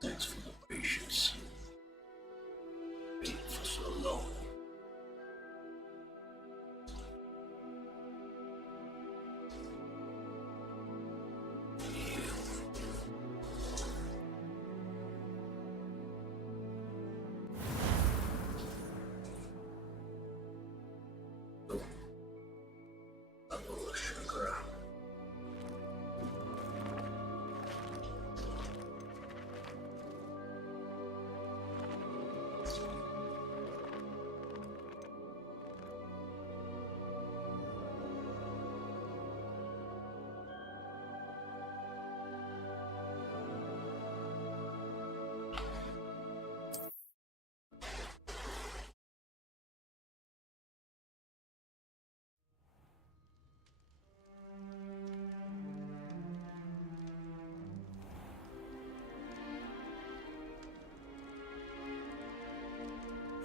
Thanks for the patience. Been for so long. Aghora Shankara.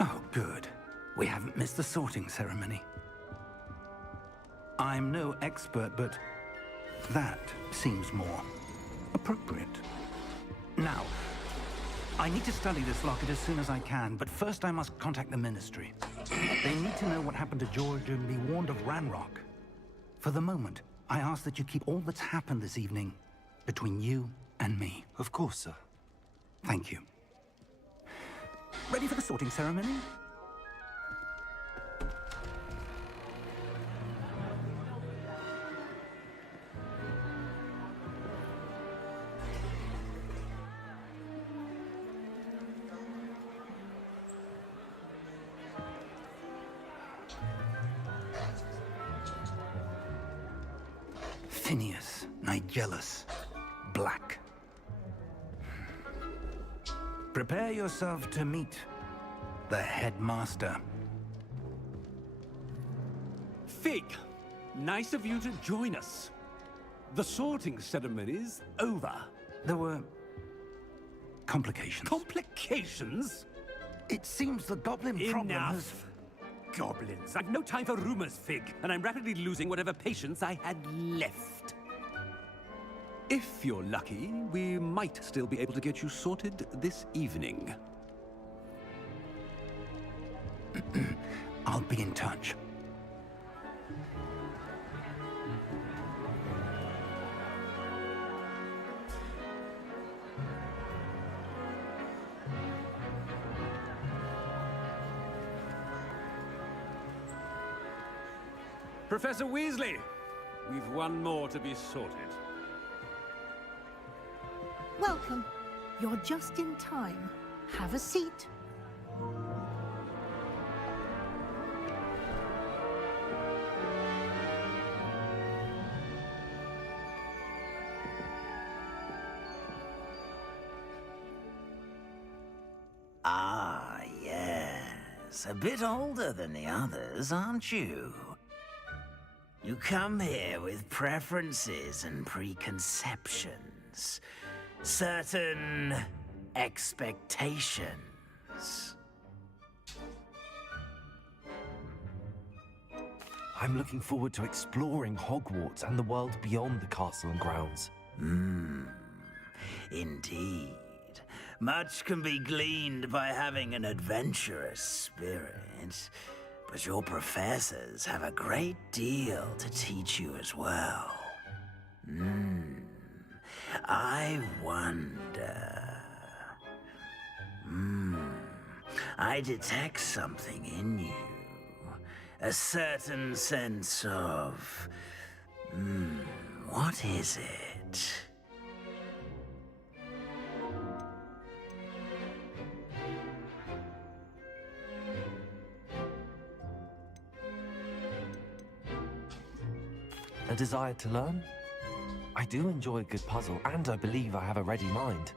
Oh, good. We haven't missed the sorting ceremony. I'm no expert, but that seems more appropriate. Now, I need to study this locket as soon as I can, but first I must contact the Ministry. They need to know what happened to George and be warned of Ranrock. For the moment, I ask that you keep all that's happened this evening between you and me. Of course, sir. Thank you. Ready for the sorting ceremony? Phineas, Nigellus, Black. Prepare yourself to meet the headmaster. Fig, nice of you to join us. The sorting ceremony's over. There were complications. Complications? It seems the goblin problem has... Enough! Goblins. I've no time for rumors, Fig, and I'm rapidly losing whatever patience I had left. If you're lucky, we might still be able to get you sorted this evening. I'll be in touch. Professor Weasley, we've one more to be sorted. Welcome. You're just in time. Have a seat. Ah, yes. A bit older than the others, aren't you? You come here with preferences and preconceptions. Certain expectations. I'm looking forward to exploring Hogwarts and the world beyond the castle and grounds. Indeed. Much can be gleaned by having an adventurous spirit, but your professors have a great deal to teach you as well. I wonder... I detect something in you. A certain sense of... what is it? A desire to learn? I do enjoy a good puzzle, and I believe I have a ready mind.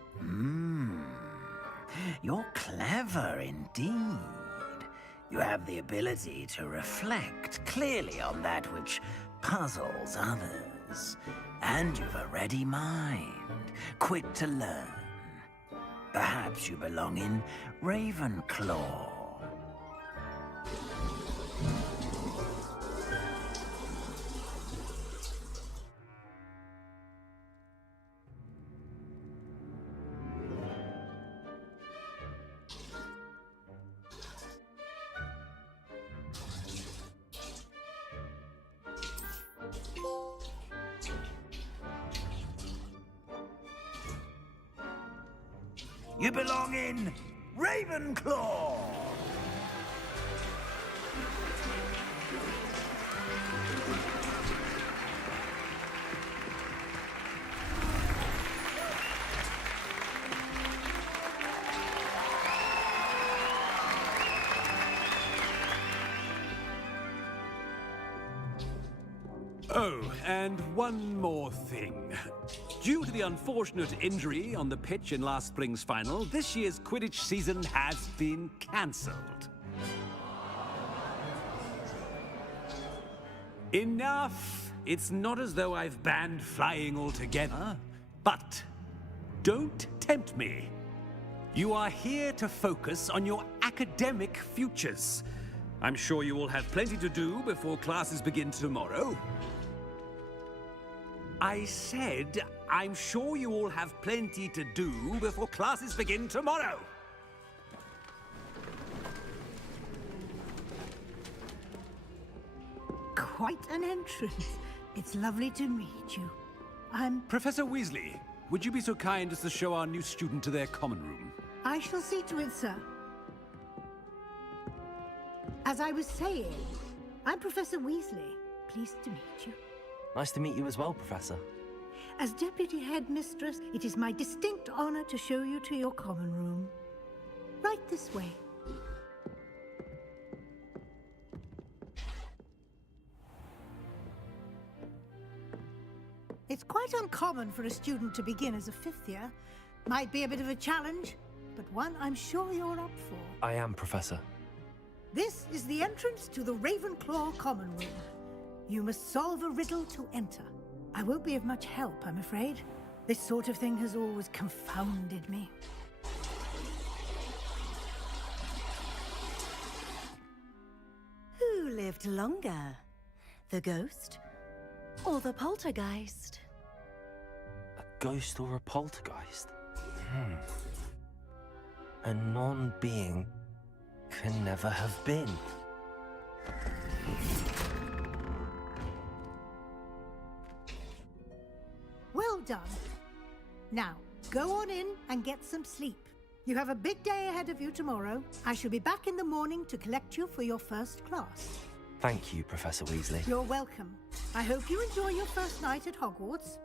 You're clever indeed. You have the ability to reflect clearly on that which puzzles others. And you've a ready mind, quick to learn. Perhaps you belong in Ravenclaw. You belong in Ravenclaw! Oh, and one more thing. Due to the unfortunate injury on the pitch in last spring's final, this year's Quidditch season has been cancelled. Enough! It's not as though I've banned flying altogether, but don't tempt me. You are here to focus on your academic futures. I'm sure you will have plenty to do before classes begin tomorrow. I said, I'm sure you all have plenty to do before classes begin tomorrow. Quite an entrance. It's lovely to meet you. Professor Weasley, would you be so kind as to show our new student to their common room? I shall see to it, sir. As I was saying, I'm Professor Weasley. Pleased to meet you. Nice to meet you as well, Professor. As Deputy Headmistress, it is my distinct honor to show you to your common room. Right this way. It's quite uncommon for a student to begin as a fifth year. Might be a bit of a challenge. but one I'm sure you're up for. I am, Professor. This is the entrance to the Ravenclaw Common Room. You must solve a riddle to enter. I won't be of much help, I'm afraid. This sort of thing has always confounded me. Who lived longer? The ghost or the poltergeist? A ghost or a poltergeist? A non-being can never have been. Well done. Now, go on in and get some sleep. You have a big day ahead of you tomorrow. I shall be back in the morning to collect you for your first class. Thank you, Professor Weasley. You're welcome. I hope you enjoy your first night at Hogwarts.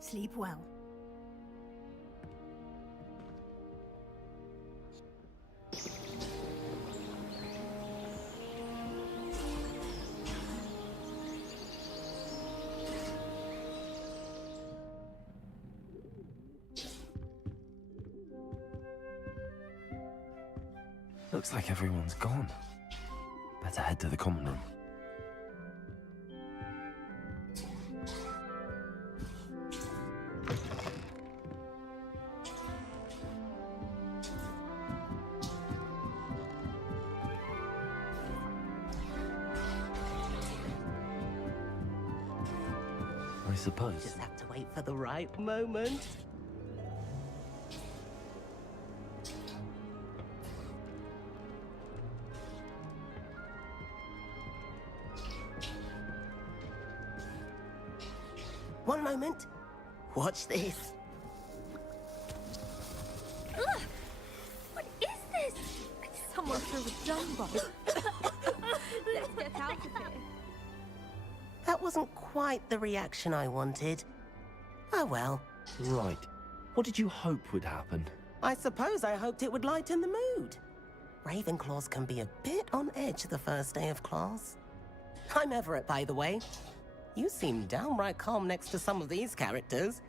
Sleep well. Looks like everyone's gone. Better head to the common room. I suppose. Just have to wait for the right moment. One moment. Watch this. Ugh! What is this? Someone threw a dung bomb. Let's get out of here. That wasn't quite the reaction I wanted. Oh well. Right. What did you hope would happen? I suppose I hoped it would lighten the mood. Ravenclaws can be a bit on edge the first day of class. I'm Everett, by the way. You seem downright calm next to some of these characters,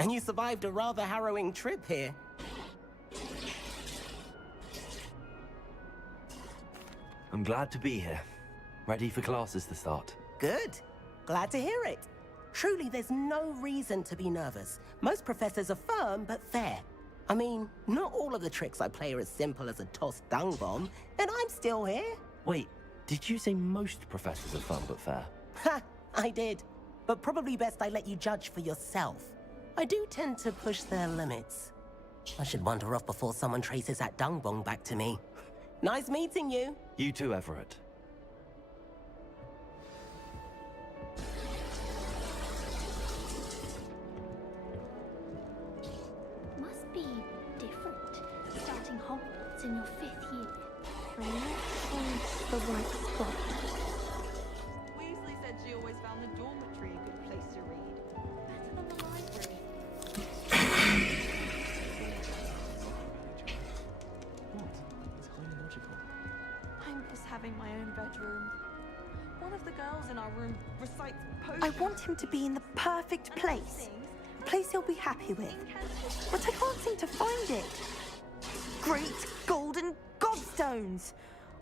and you survived a rather harrowing trip here. I'm glad to be here. Ready for classes to start. Good. Glad to hear it. Truly, there's no reason to be nervous. Most professors are firm but fair. I mean, not all of the tricks I play are as simple as a tossed dung bomb, and I'm still here. Wait, did you say most professors are fun but fair? Ha! I did. But probably best I let you judge for yourself. I do tend to push their limits. I should wander off before someone traces that dung bomb back to me. Nice meeting you. You too, Everett. Must be different. Starting Hogwarts in your 5th year. I'm not on the right spot. Weasley said she always found the dormitory a good place to read. Better than the library. What? It's highly logical. I miss having my own bedroom. One of the girls in our room recites potions. I want him to be in the perfect place. A place he'll be happy with. But I can't seem to find it. Great golden gobstones!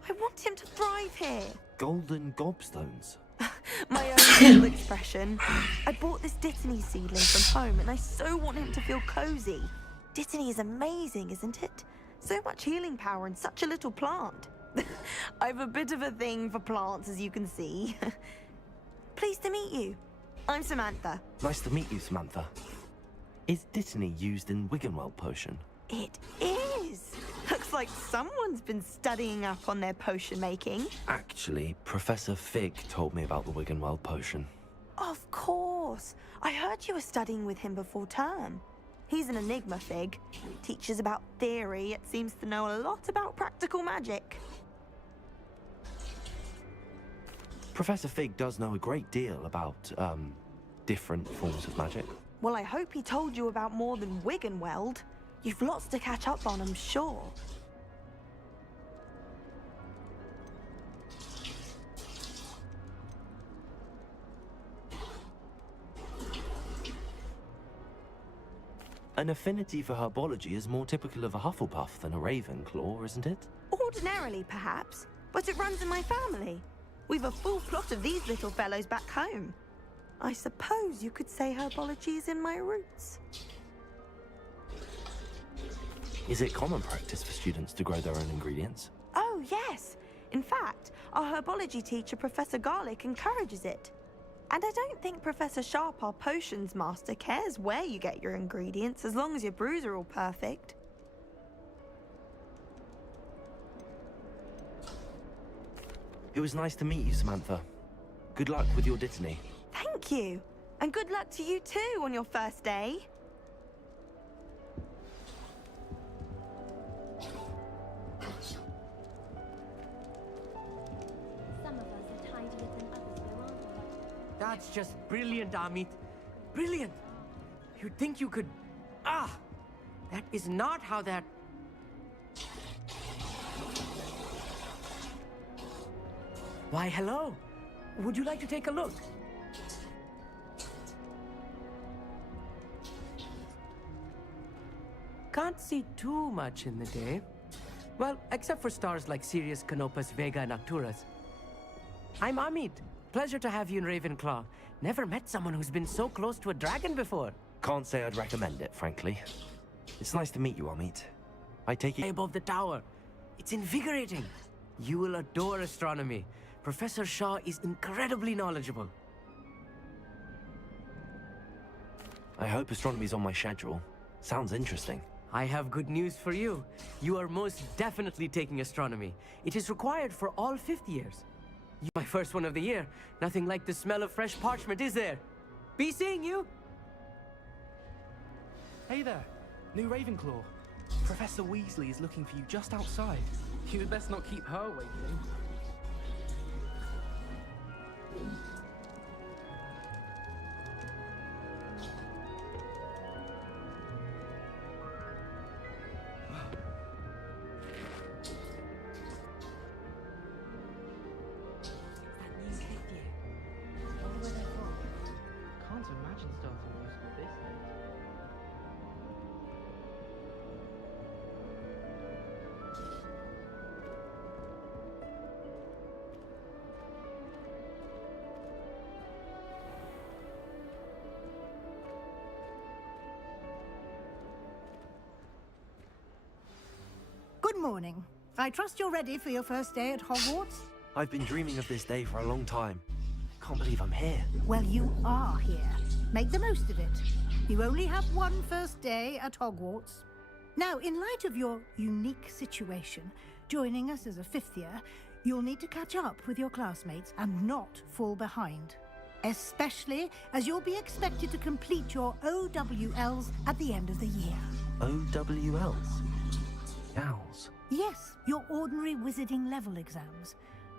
I want him to thrive here. Golden gobstones. My own little expression. I bought this Dittany seedling from home and I so want him to feel cozy. Dittany is amazing, isn't it? So much healing power in such a little plant. I've a bit of a thing for plants, as you can see. Pleased to meet you. I'm Samantha. Nice to meet you, Samantha. Is Dittany used in Wiggenweld potion? It is. Looks like someone's been studying up on their potion making. Actually, Professor Fig told me about the Wiggenweld potion. Of course. I heard you were studying with him before term. He's an enigma, Fig. Teaches about theory, yet seems to know a lot about practical magic. Professor Fig does know a great deal about, different forms of magic. Well, I hope he told you about more than Wiggenweld. You've lots to catch up on, I'm sure. An affinity for herbology is more typical of a Hufflepuff than a Ravenclaw, isn't it? Ordinarily, perhaps, but it runs in my family. We've a full plot of these little fellows back home. I suppose you could say herbology is in my roots. Is it common practice for students to grow their own ingredients? Oh, yes. In fact, our herbology teacher, Professor Garlick, encourages it. And I don't think Professor Sharp, our potions master, cares where you get your ingredients, as long as your brews are all perfect. It was nice to meet you, Samantha. Good luck with your Dittany. Thank you. And good luck to you too on your first day. Some of us are tidier than others, though, aren't we? That's just brilliant, Amit. Brilliant! You'd think you could... Ah! That is not how that... Why, hello. Would you like to take a look? Can't see too much in the day. Well, except for stars like Sirius, Canopus, Vega, and Arcturus. I'm Amit. Pleasure to have you in Ravenclaw. Never met someone who's been so close to a dragon before. Can't say I'd recommend it, frankly. It's nice to meet you, Amit. I take it... Above the tower. It's invigorating. You will adore astronomy. Professor Shaw is incredibly knowledgeable. I hope astronomy's on my schedule. Sounds interesting. I have good news for you. You are most definitely taking astronomy. It is required for all 5th years. You're my first one of the year. Nothing like the smell of fresh parchment, is there? Be seeing you! Hey there, new Ravenclaw. Professor Weasley is looking for you just outside. You'd best not keep her waiting. Can't imagine starting new school this late. Good morning. I trust you're ready for your first day at Hogwarts? I've been dreaming of this day for a long time. Can't believe I'm here. Well, you are here. Make the most of it. You only have one first day at Hogwarts. Now, in light of your unique situation, joining us as a 5th year, you'll need to catch up with your classmates and not fall behind. Especially as you'll be expected to complete your OWLs at the end of the year. OWLs? Owls? Yes, your ordinary wizarding level exams.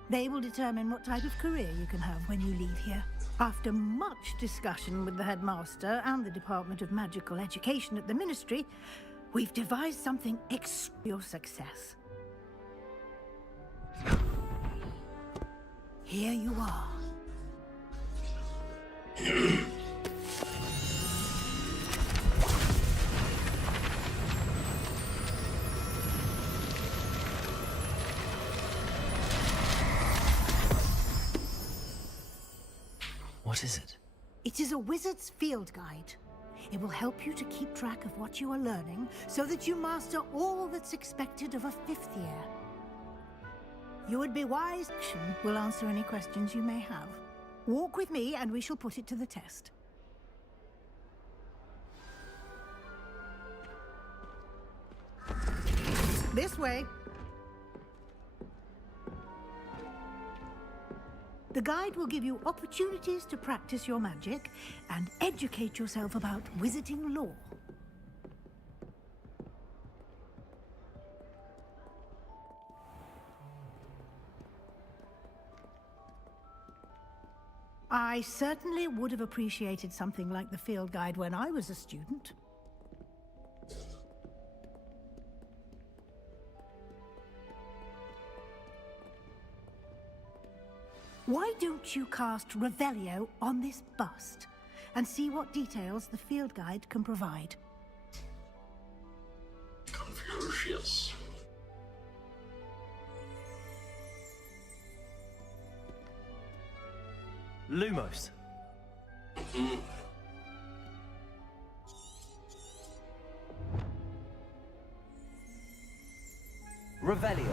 They will determine what type of career you can have when you leave here. After much discussion with the headmaster and the Department of Magical Education at the Ministry, we've devised something your success. Here you are. What is it? It is a wizard's field guide. It will help you to keep track of what you are learning so that you master all that's expected of a 5th year. You would be wise. Will answer any questions you may have. Walk with me and we shall put it to the test. This way. The guide will give you opportunities to practice your magic and educate yourself about wizarding lore. I certainly would have appreciated something like the field guide when I was a student. Why don't you cast Revelio on this bust and see what details the field guide can provide? Lumos. Revelio.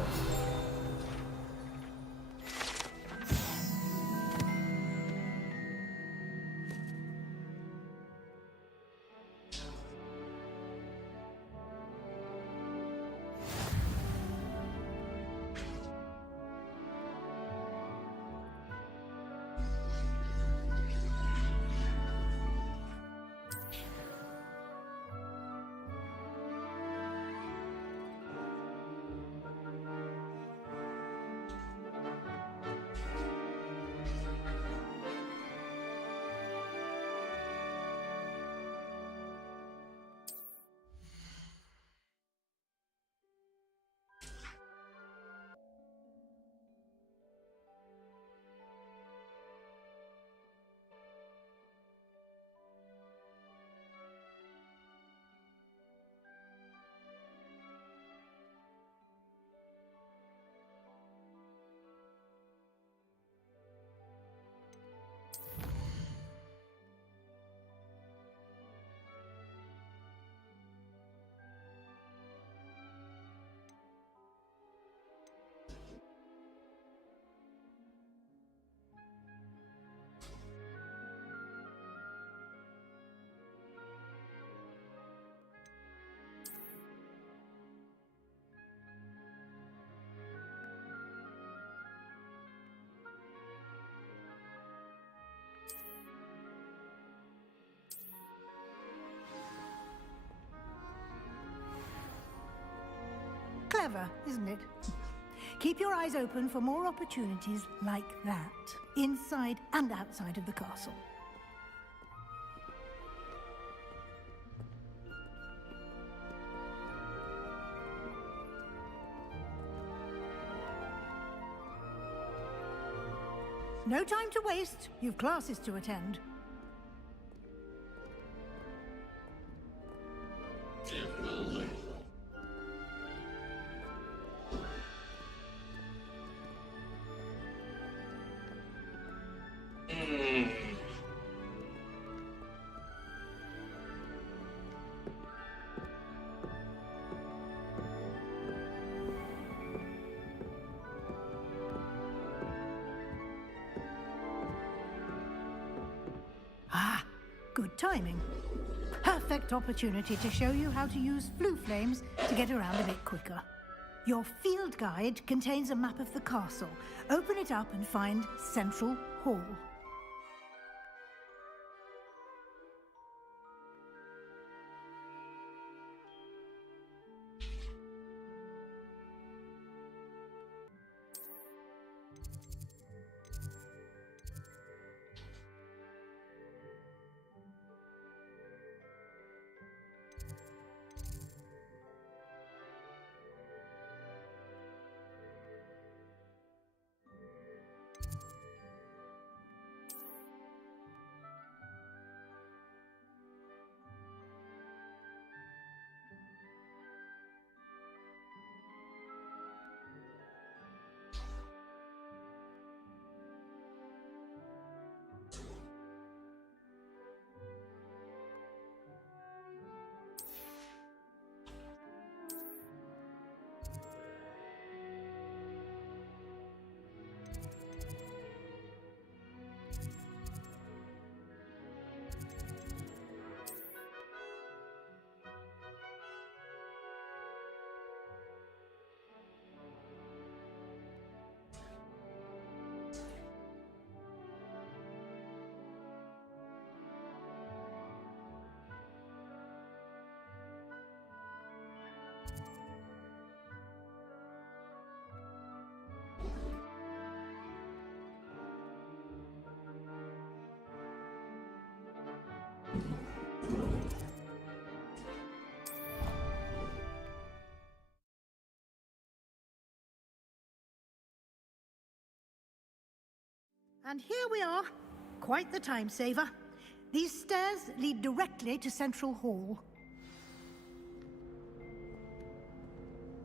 Clever, isn't it? Keep your eyes open for more opportunities like that, inside and outside of the castle. No time to waste. You've classes to attend. Definitely. Ah, good timing. Perfect opportunity to show you how to use flue flames to get around a bit quicker. Your field guide contains a map of the castle. Open it up and find Central Hall. And here we are. Quite the time saver. These stairs lead directly to Central Hall.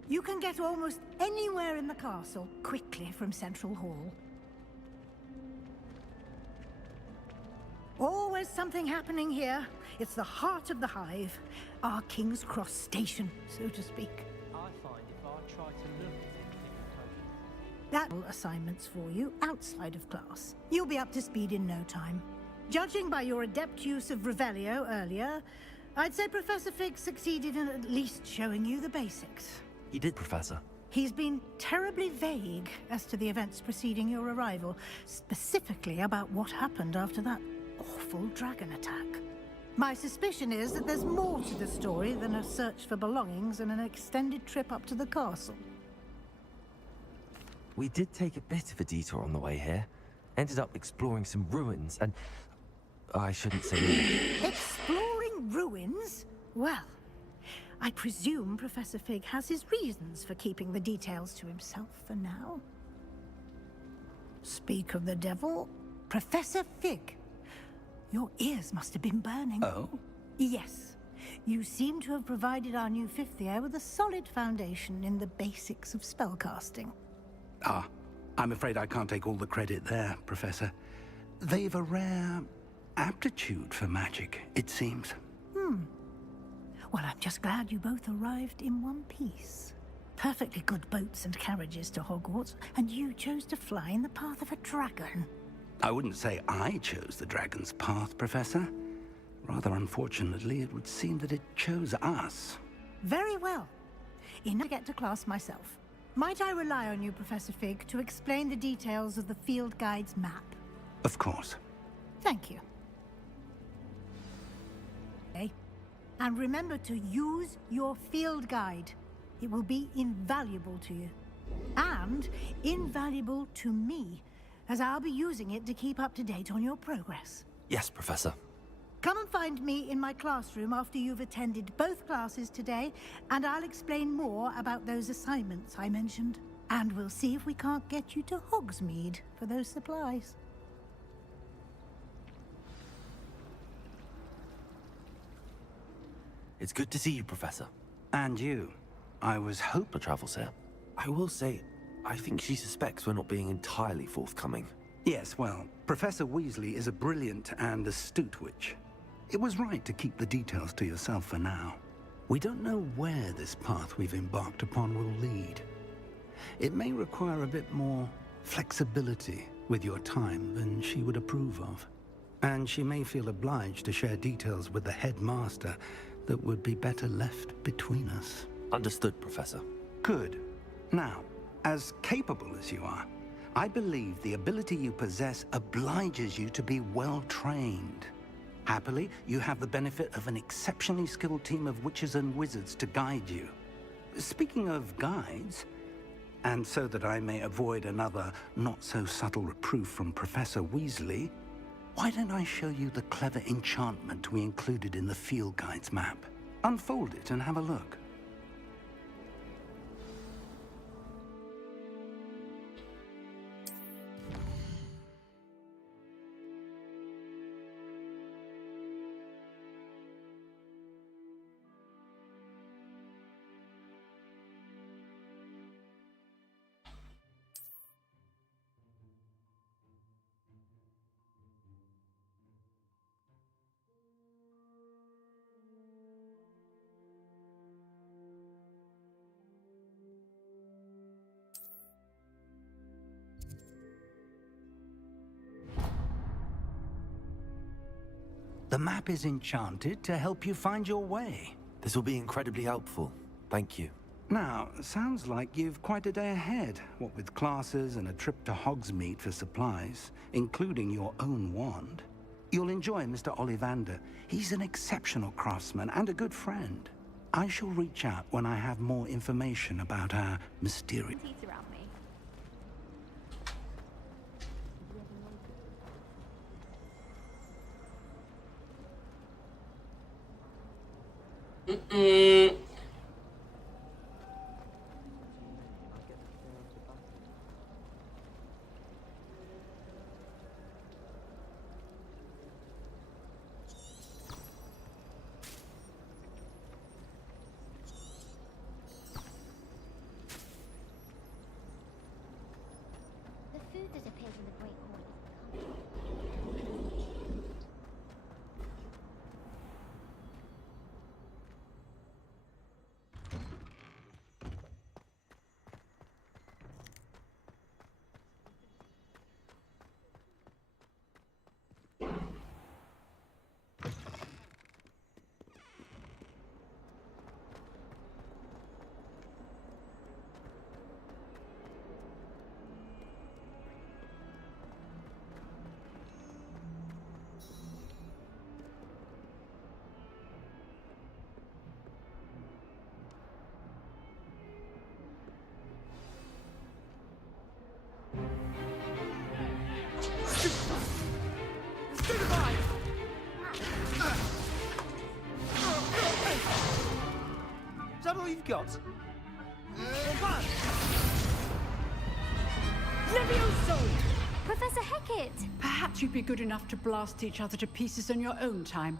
You can get almost anywhere in the castle quickly from Central Hall. always something happening here. It's the heart of the hive. Our King's Cross station, so to speak. I find if I try to look at things differently. That assignments for you outside of class. You'll be up to speed in no time. Judging by your adept use of Revelio earlier, I'd say Professor Fig succeeded in at least showing you the basics. He did, Professor. He's been terribly vague as to the events preceding your arrival, specifically about what happened after that awful dragon attack. My suspicion is that there's more to the story than a search for belongings and an extended trip up to the castle. We did take a bit of a detour on the way here. Ended up exploring some ruins and... I shouldn't say more. Exploring ruins? Well, I presume Professor Fig has his reasons for keeping the details to himself for now. Speak of the devil, Professor Fig. Your ears must have been burning. Oh? Yes. You seem to have provided our new fifth year with a solid foundation in the basics of spellcasting. Ah, I'm afraid I can't take all the credit there, Professor. They've a rare aptitude for magic, it seems. Well, I'm just glad you both arrived in one piece. Perfectly good boats and carriages to Hogwarts, and you chose to fly in the path of a dragon. I wouldn't say I chose the dragon's path, Professor. Rather unfortunately, it would seem that it chose us. Very well. Enough to get to class myself. Might I rely on you, Professor Fig, to explain the details of the field guide's map? Of course. Thank you. Okay. And remember to use your field guide. It will be invaluable to you. And invaluable to me, as I'll be using it to keep up to date on your progress. Yes, Professor. Come and find me in my classroom after you've attended both classes today, and I'll explain more about those assignments I mentioned. And we'll see if we can't get you to Hogsmeade for those supplies. It's good to see you, Professor. And you. I was hoping The travels here. I will say, I think she suspects we're not being entirely forthcoming. Yes, well, Professor Weasley is a brilliant and astute witch. It was right to keep the details to yourself for now. We don't know where this path we've embarked upon will lead. It may require a bit more flexibility with your time than she would approve of. And she may feel obliged to share details with the headmaster that would be better left between us. Understood, Professor. Good. Now, as capable as you are, I believe the ability you possess obliges you to be well-trained. Happily, you have the benefit of an exceptionally skilled team of witches and wizards to guide you. Speaking of guides, and so that I may avoid another not-so-subtle reproof from Professor Weasley, why don't I show you the clever enchantment we included in the field guide's map? Unfold it and have a look. The map is enchanted to help you find your way. This will be incredibly helpful. Thank you. Now, sounds like you've quite a day ahead, what with classes and a trip to Hogsmeade for supplies, including your own wand. You'll enjoy Mr. Ollivander. He's an exceptional craftsman and a good friend. I shall reach out when I have more information about our mysterious... around me. The food that appears in the Great Hall is all you've got? Levioso! Professor Hecat! Perhaps you'd be good enough to blast each other to pieces on your own time.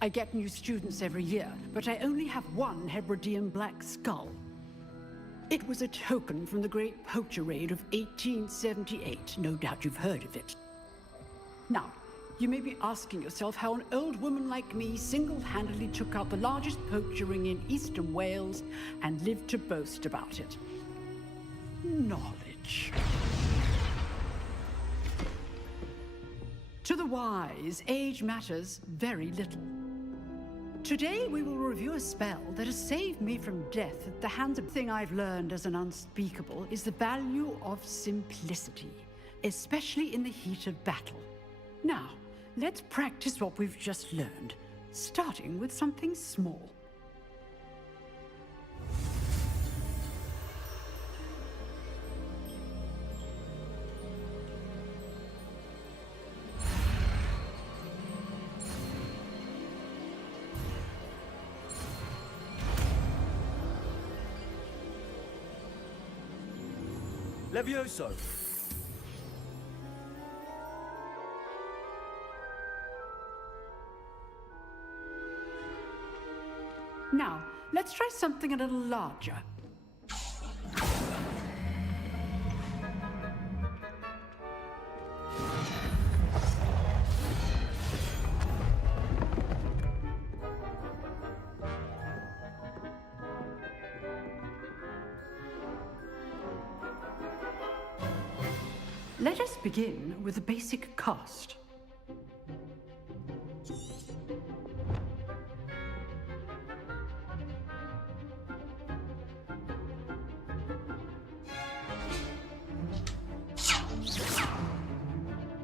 I get new students every year, but I only have one Hebridean black skull. It was a token from the Great Poacher Raid of 1878. No doubt you've heard of it. Now, you may be asking yourself how an old woman like me single-handedly took out the largest poacher ring in eastern Wales and lived to boast about it. Knowledge. To the wise, age matters very little. Today we will review a spell that has saved me from death at the hands of. The thing I've learned as an unspeakable is the value of simplicity, especially in the heat of battle. Now, let's practice what we've just learned, starting with something small. Levioso! Now, let's try something a little larger. Let us begin with the basic cast.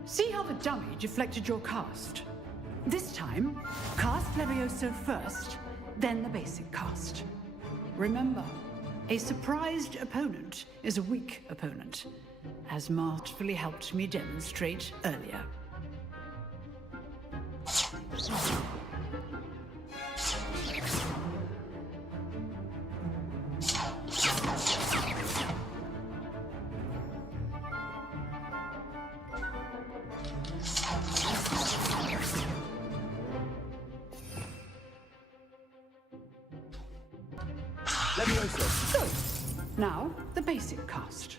See how the dummy deflected your cast? This time, cast Levioso first, then the basic cast. Remember, a surprised opponent is a weak opponent, as masterfully helped me demonstrate earlier. Levioso! Good. Now, the basic cast.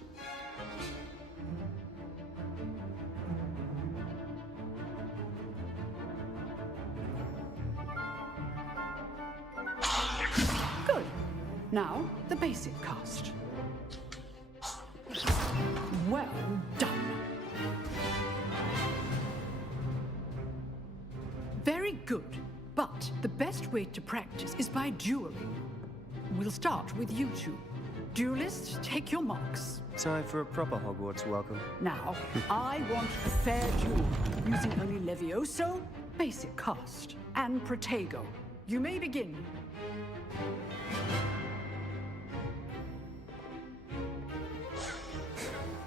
Good. Now, the basic cast. Well done. Very good. But the best way to practice is by dueling. We'll start with you two. Duelists, take your marks. Time for a proper Hogwarts welcome. Now, I want a fair duel, using only Levioso, basic cast, and Protego. You may begin.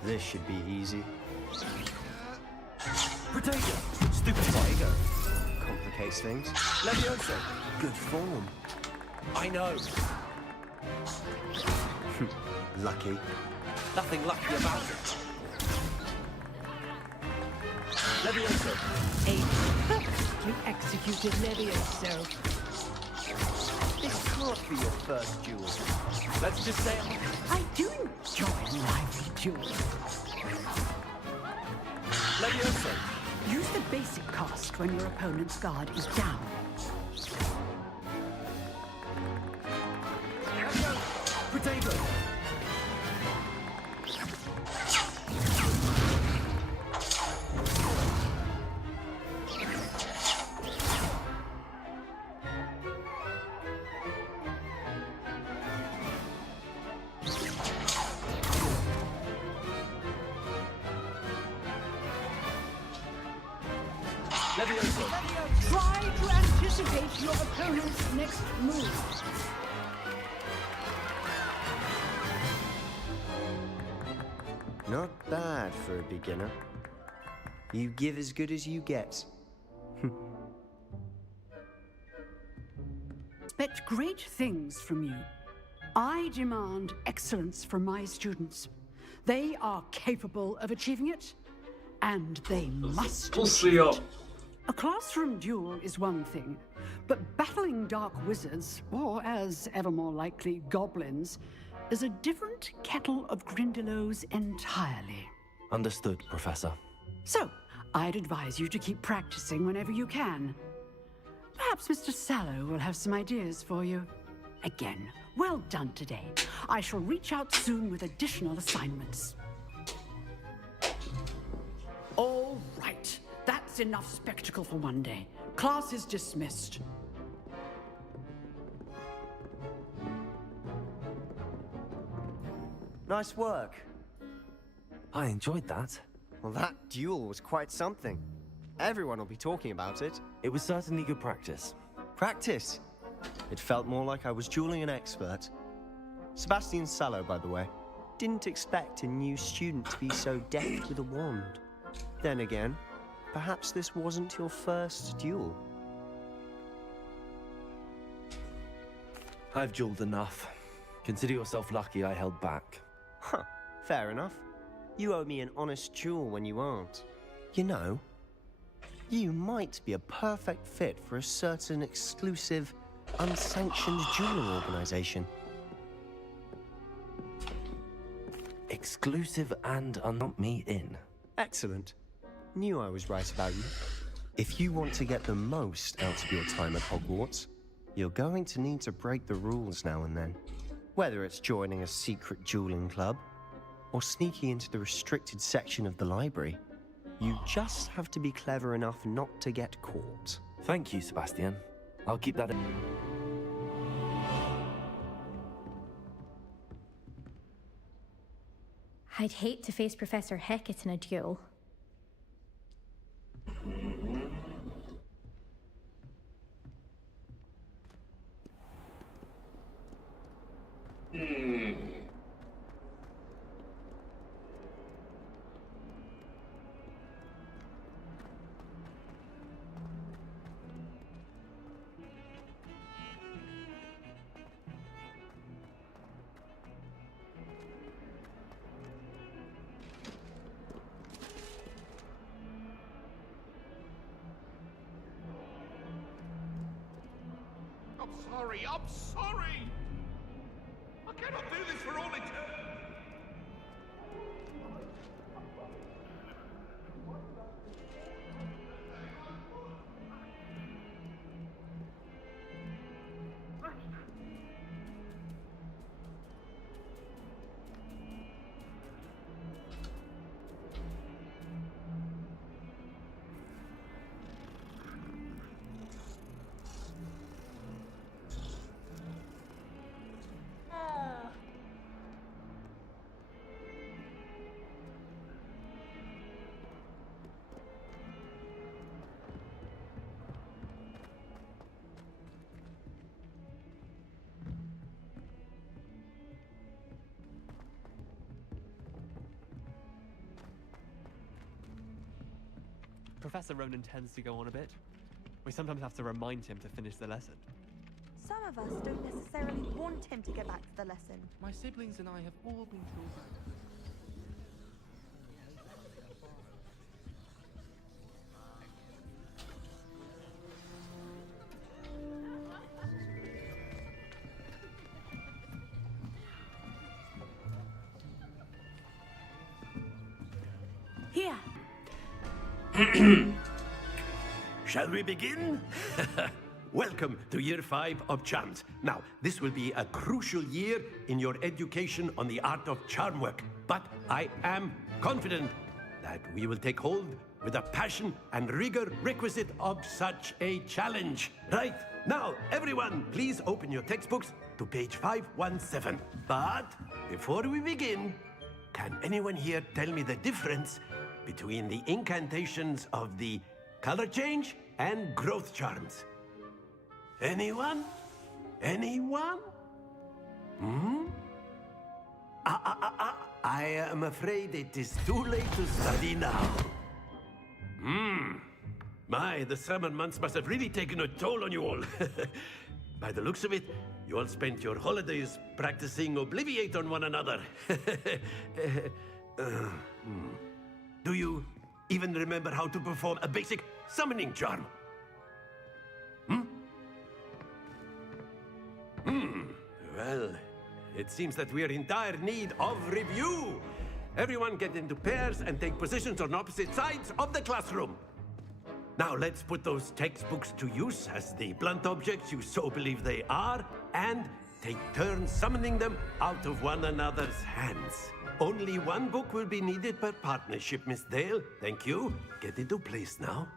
This should be easy. Protego! Stupid Protego! Complicates things. Levioso! Good form. I know. Lucky. Nothing lucky about it. Levioso! A perfectly executed Levioso. This can't be your first duel. Let's just say I do enjoy lively duels. Levioso! Use the basic cast when your opponent's guard is down. Protego! Levioso! Try to anticipate your opponent's next move. Not bad for a beginner. You give as good as you get. Expect great things from you. I demand excellence from my students. They are capable of achieving it, and they must achieve it. A classroom duel is one thing, but battling dark wizards, or as ever more likely, goblins, is a different kettle of Grindylows entirely. Understood, Professor. So, I'd advise you to keep practicing whenever you can. Perhaps Mr. Sallow will have some ideas for you. Again, well done today. I shall reach out soon with additional assignments. All right. That's enough spectacle for one day. Class is dismissed. Nice work. I enjoyed that. Well, that duel was quite something. Everyone will be talking about it. It was certainly good practice. Practice? It felt more like I was dueling an expert. Sebastian Sallow, by the way. Didn't expect a new student to be so deft with a wand. Then again, perhaps this wasn't your first duel. I've dueled enough. Consider yourself lucky I held back. Huh, fair enough. You owe me an honest duel when you aren't. You know, you might be a perfect fit for a certain exclusive, unsanctioned dueling organization. Exclusive and not me in. Excellent. Knew I was right about you. If you want to get the most out of your time at Hogwarts, you're going to need to break the rules now and then. Whether it's joining a secret dueling club, or sneaking into the restricted section of the library, you just have to be clever enough not to get caught. Thank you, Sebastian. I'll keep that in. I'd hate to face Professor Hecat in a duel. I'm sorry! I cannot do this for all eternity! Professor Ronan tends to go on a bit. We sometimes have to remind him to finish the lesson. Some of us don't necessarily want him to get back to the lesson. My siblings and I have all been through that. Here. Shall we begin? Welcome to Year 5 of Charms. Now, this will be a crucial year in your education on the art of charm work, but I am confident that we will take hold with the passion and rigor requisite of such a challenge. Right, now, everyone, please open your textbooks to page 517. But before we begin, can anyone here tell me the difference between the incantations of the color change and growth charms? Anyone? Anyone? I am afraid it is too late to study now. My, the summer months must have really taken a toll on you all. By the looks of it, You all spent your holidays practicing Obliviate on one another. Do you even remember how to perform a basic summoning charm? Well, it seems that we are in dire need of review. Everyone get into pairs and take positions on opposite sides of the classroom. Now let's put those textbooks to use as the blunt objects you so believe they are, and take turns summoning them out of one another's hands. Only one book will be needed per partnership, Miss Dale. Thank you. Get into place now.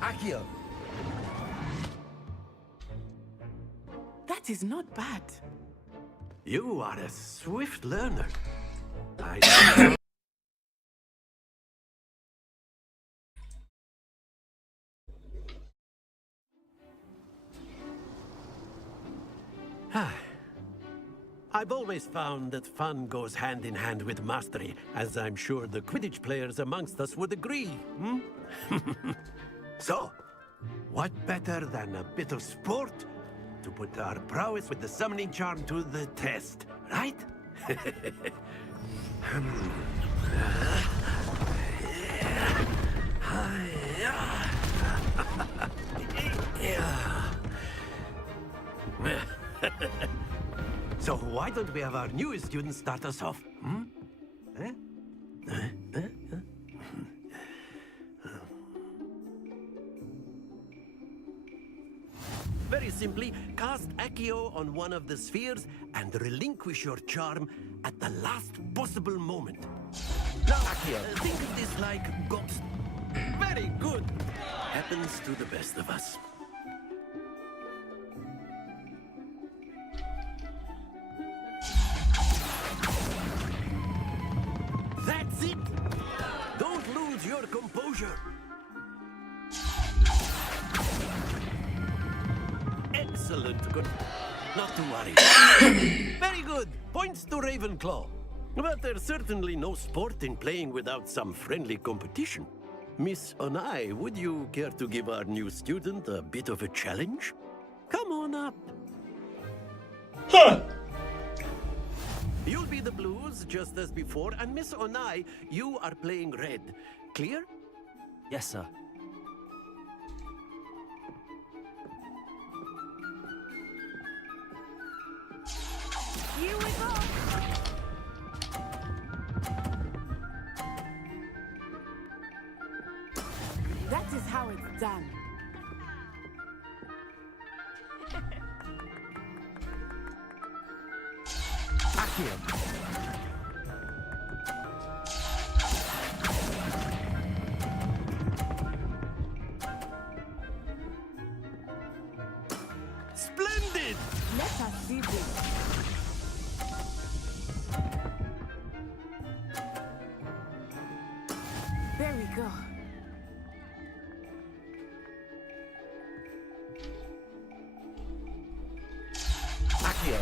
Accio. That is not bad. You are a swift learner. I've always found that fun goes hand in hand with mastery, as I'm sure the Quidditch players amongst us would agree. So, what better than a bit of sport to put our prowess with the summoning charm to the test, right? So why don't we have our newest student start us off? Very simply, cast Accio on one of the spheres and relinquish your charm at the last possible moment. Now, Accio, think of this like ghost. Very good. Happens to the best of us. That's it! Don't lose your composure. Excellent. Good. Not to worry. Very good. Points to Ravenclaw. But there's certainly no sport in playing without some friendly competition. Miss Onai, would you care to give our new student a bit of a challenge? Come on up. You'll be the blues, just as before, and Miss Onai, you are playing red. Clear? Yes, sir. Here we go! That is how it's done. Accio. Splendid! Let us see this. There we go. Accio.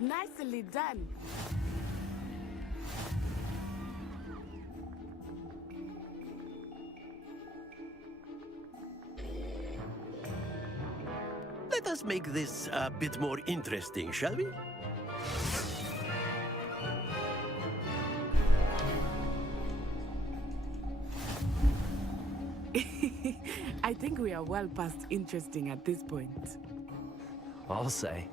Nicely done. Let us make this a bit more interesting, shall we? I think we are well past interesting at this point. I'll say.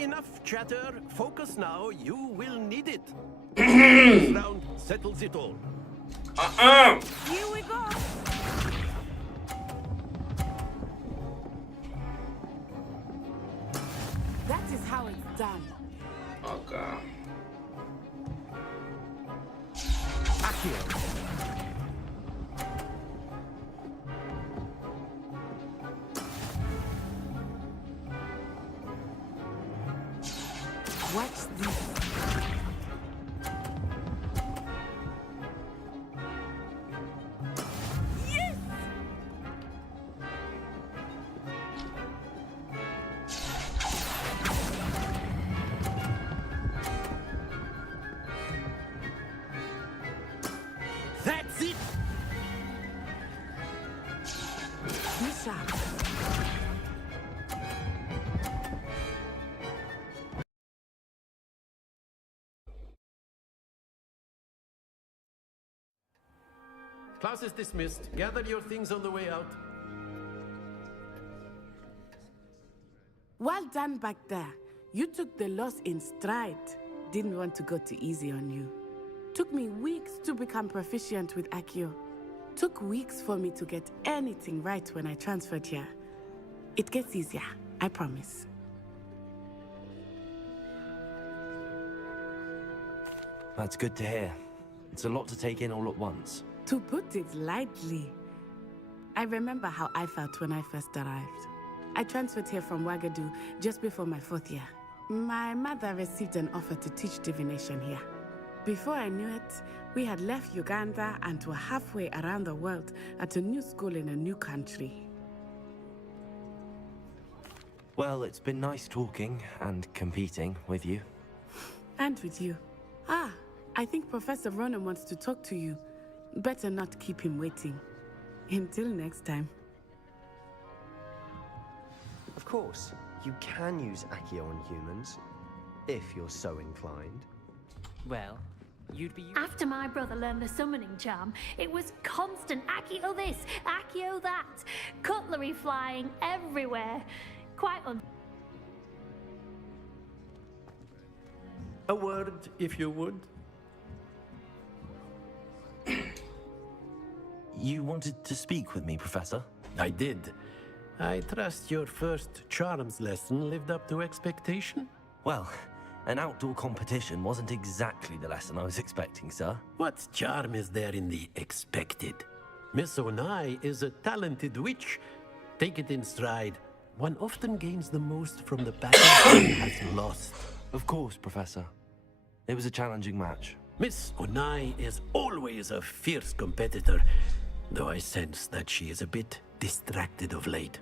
Enough chatter. Focus now. You will need it. This round settles it all. Here we go. That is how it's done. Okay. Accio. Watch this. sharp. Class is dismissed. Gather your things on the way out. Well done back there. You took the loss in stride. Didn't want to go too easy on you. Took me weeks to become proficient with Accio. Took weeks for me to get anything right when I transferred here. It gets easier, I promise. That's good to hear. It's a lot to take in all at once. To put it lightly, I remember how I felt when I first arrived. I transferred here from Wagadu just before my 4th year. My mother received an offer to teach divination here. Before I knew it, we had left Uganda and were halfway around the world at a new school in a new country. Well, it's been nice talking and competing with you. And with you. I think Professor Ronan wants to talk to you. Better not keep him waiting. Until next time. Of course, you can use Accio on humans, if you're so inclined. Well, you'd be... After my brother learned the summoning charm, it was constant Accio this, Accio that. Cutlery flying everywhere. Quite A word, if you would. You wanted to speak with me, Professor? I did. I trust your first charms lesson lived up to expectation? Well, an outdoor competition wasn't exactly the lesson I was expecting, sir. What charm is there in the expected? Miss Onai is a talented witch. Take it in stride. One often gains the most from the battle one has lost. Of course, Professor. It was a challenging match. Miss Onai is always a fierce competitor, though I sense that she is a bit distracted of late.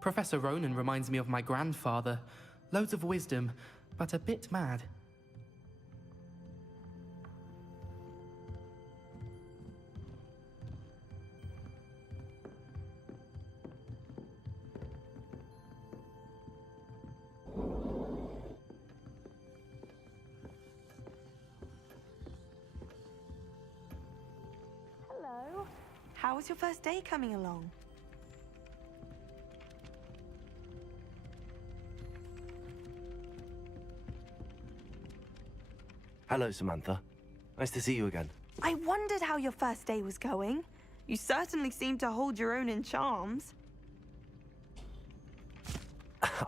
Professor Ronan reminds me of my grandfather. Loads of wisdom, but a bit mad. Hello. How was your first day coming along? Hello, Samantha. Nice to see you again. I wondered how your first day was going. You certainly seem to hold your own in charms.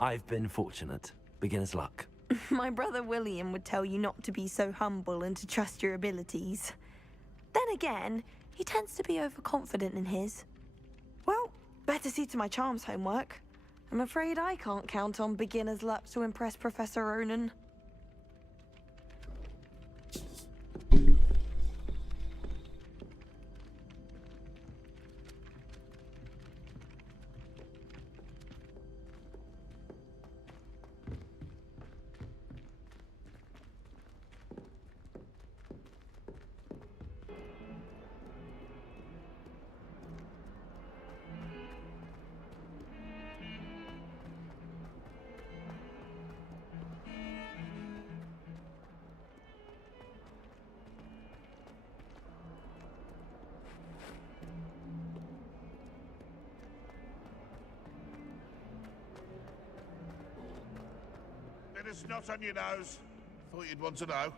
I've been fortunate. Beginner's luck. My brother William would tell you not to be so humble and to trust your abilities. Then again, he tends to be overconfident in his. Well, better see to my charms homework. I'm afraid I can't count on beginner's luck to impress Professor Ronan. Bit of snot on your nose. Thought you'd want to know.